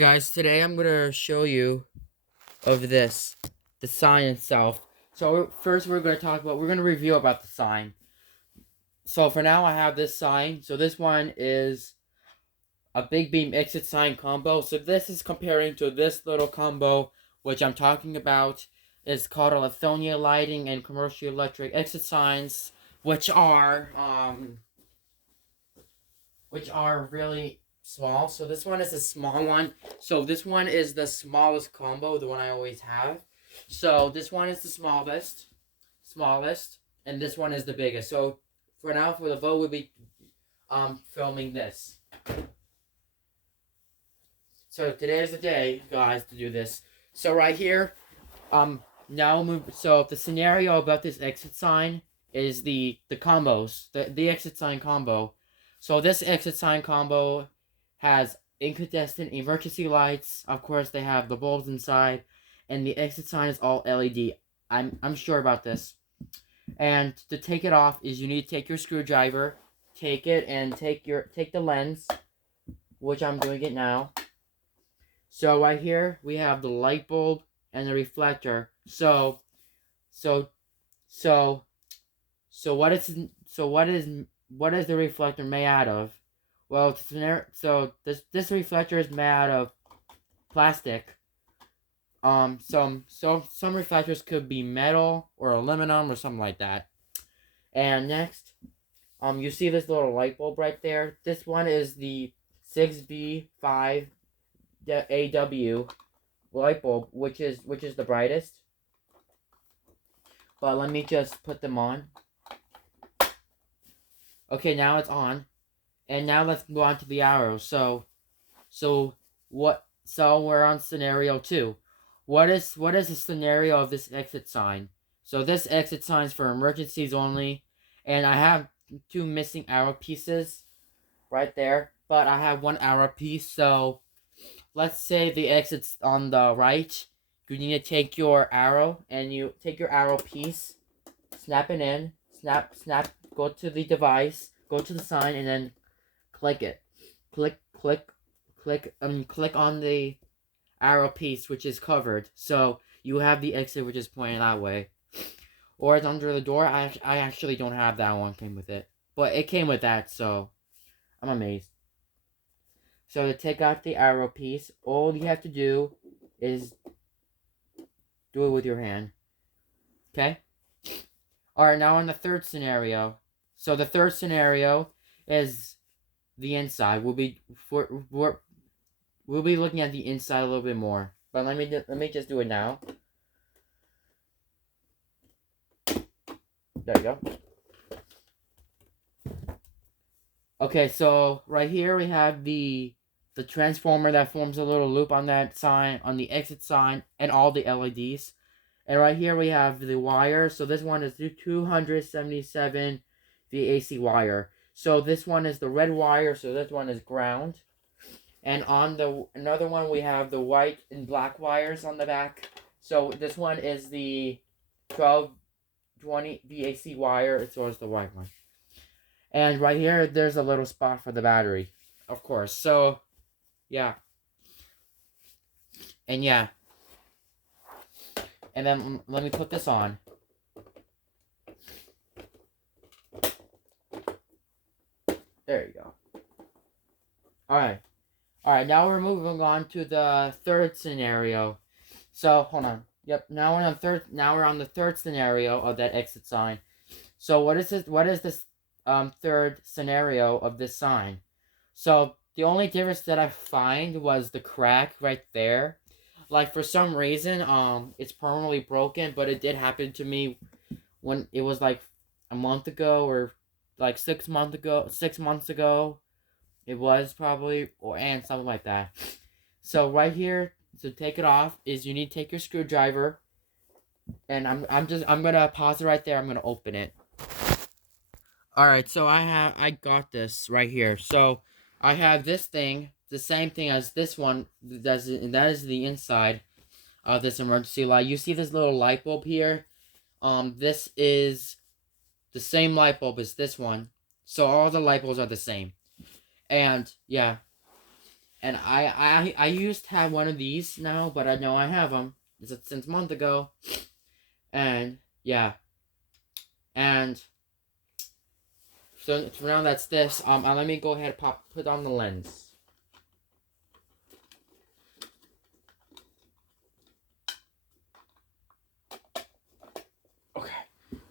Guys, today I'm gonna show you of this, the sign itself. So first we're gonna review about the sign. So for now I have this sign. So this one is a big beam exit sign combo. So this is comparing to this little combo, which I'm talking about. It's called a Lithonia lighting and commercial electric exit signs, which are really small. So this one is a small one. So this one is the smallest combo, the one I always have. So this one is the smallest, and this one is the biggest. So for now, for the vote, we'll be filming this. So today is the day, guys, to do this. So right here, so the scenario about this exit sign is the combos, the exit sign combo. So this exit sign combo has incandescent emergency lights. Of course, they have the bulbs inside, and the exit sign is all LED. I'm sure about this. And to take it off is you need to take your screwdriver, take it, and take the lens, which I'm doing it now. So right here we have the light bulb and the reflector. So what is the reflector made out of? Well, this reflector is made out of plastic. Some reflectors could be metal or aluminum or something like that. And next, you see this little light bulb right there. This one is the 6B5 AW light bulb, which is the brightest. But let me just put them on. Okay, now it's on. And now let's go on to the arrows. So we're on scenario 2. What is the scenario of this exit sign? So this exit sign is for emergencies only, and I have 2 missing arrow pieces right there, but I have 1 arrow piece. So let's say the exit's on the right. You need to take your arrow, and you take your arrow piece, snap it in, snap, go to the device, go to the sign, and then click it. Click on the arrow piece, which is covered. So you have the exit, which is pointing that way. Or it's under the door. I actually don't have that one came with it. But it came with that, so I'm amazed. So to take out the arrow piece, all you have to do is do it with your hand. Okay? Alright, now on the third scenario. So the third scenario is the inside. We'll be looking at the inside a little bit more. But let me just do it now. There you go. Okay, so right here we have the transformer that forms a little loop on that sign, on the exit sign, and all the LEDs. And right here we have the wire. So this one is the 277 VAC wire. So this one is the red wire, so this one is ground. And on another one we have the white and black wires on the back. So this one is the 1220 VAC wire, so it's the white one. And right here there's a little spot for the battery, of course. So yeah. And yeah. And then let me put this on. There you go. Alright, now we're moving on to the third scenario. So, hold on. Yep, now we're on the third scenario of that exit sign. So what is this third scenario of this sign? So the only difference that I find was the crack right there. Like, for some reason, it's permanently broken, but it did happen to me when it was like a month ago, or like 6 months ago. It was probably, and something like that. So right here, to take it off, is you need to take your screwdriver, and I'm gonna pause it right there. I'm gonna open it. All right, so I got this right here. So I have this thing, the same thing as this one. That is the inside of this emergency light. You see this little light bulb here? This is the same light bulb as this one. So all the light bulbs are the same. And yeah. And I used to have one of these now, but I know I have them since a month ago. And yeah, and so for now that's this. And let me go ahead and put on the lens. Okay,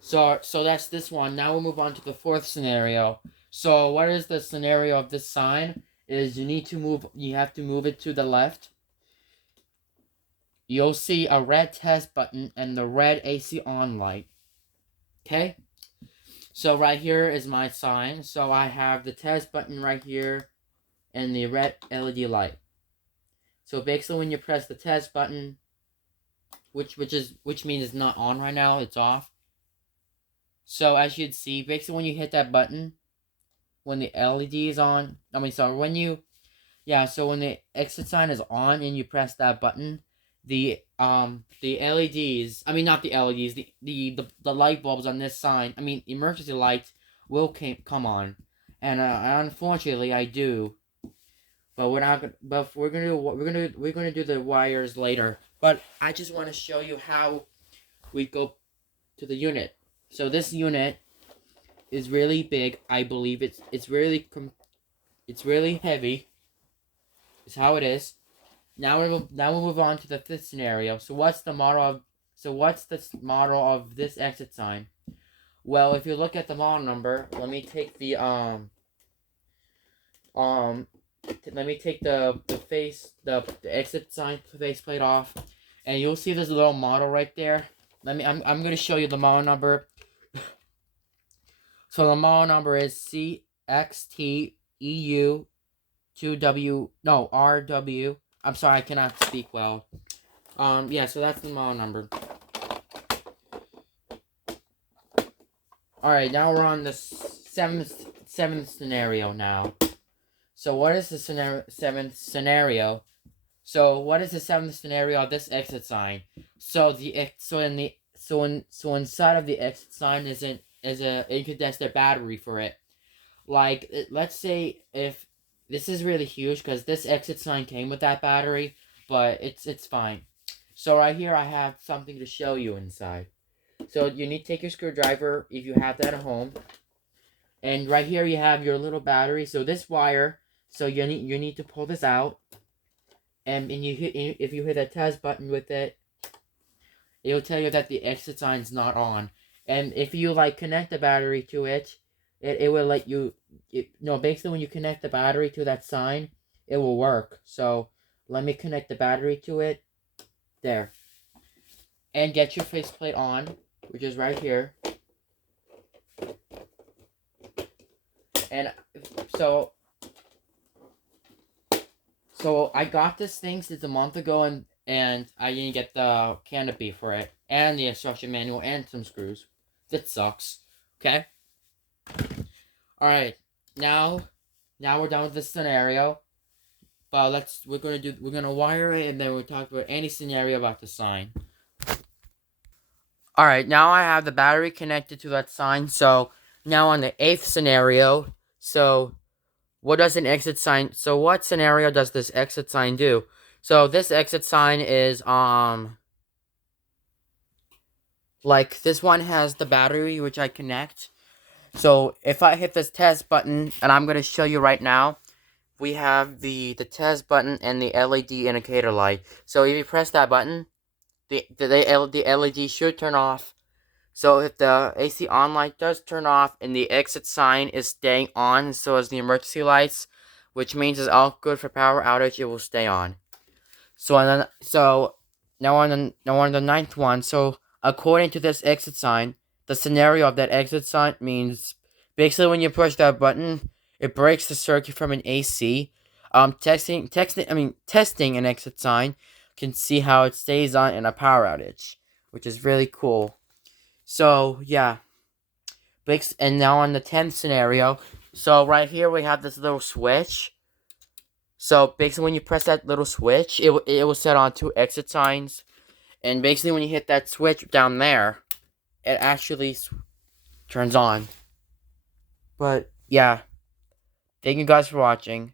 so that's this one. Now we'll move on to the fourth scenario. So what is the scenario of this sign? Is you have to move it to the left. You'll see a red test button and the red AC on light. Okay? So right here is my sign. So I have the test button right here and the red LED light. So basically when you press the test button, which means it's not on right now, it's off. So as you'd see, basically when you hit that button, when the LED is on, so when the exit sign is on and you press that button, the LEDs, not the LEDs, the light bulbs on this sign, emergency lights will come on. And unfortunately I do. But we're gonna do the wires later. But I just want to show you how we go to the unit. So this unit is really big. I believe it's really heavy. It's how it is. Now we'll move on to the fifth scenario. So what's the model of this exit sign? Well, if you look at the model number, let me take the exit sign faceplate off, and you'll see this little model right there. I'm gonna show you the model number. So the model number is CXTEU 2RW. I'm sorry, I cannot speak well. So that's the model number. Alright, now we're on the seventh scenario now. So what is the seventh scenario? So what is the seventh scenario of this exit sign? So inside of the exit sign is a incandescent battery for it. Like, let's say if this is really huge because this exit sign came with that battery, but it's fine. So right here I have something to show you inside. So you need to take your screwdriver if you have that at home. And right here you have your little battery. So this wire, so you need to pull this out. And if you hit a test button with it, it'll tell you that the exit sign's not on. And if you connect the battery to it, it will let you. Basically when you connect the battery to that sign, it will work. So let me connect the battery to it. There. And get your faceplate on, which is right here. And so I got this thing since a month ago, and I didn't get the canopy for it, and the instruction manual, and some screws. That sucks. Okay? Alright, now we're done with this scenario. But we're gonna wire it, and then we'll talk about any scenario about the sign. Alright, now I have the battery connected to that sign. So now on the eighth scenario, so what does an exit sign, so what scenario does this exit sign do? So this exit sign is this one has the battery which I connect. So if I hit this test button, and I'm gonna show you right now, we have the test button and the LED indicator light. So if you press that button, the LED should turn off. So if the AC on light does turn off and the exit sign is staying on, so is the emergency lights, which means it's all good for power outage, it will stay on. So now on the ninth one, so according to this exit sign, the scenario of that exit sign means basically when you push that button, it breaks the circuit from an AC. Testing an exit sign can see how it stays on in a power outage, which is really cool. So yeah, and now on the 10th scenario, so right here we have this little switch. So basically when you press that little switch, it will set on 2 exit signs. And basically when you hit that switch down there, it actually turns on. But yeah, thank you guys for watching.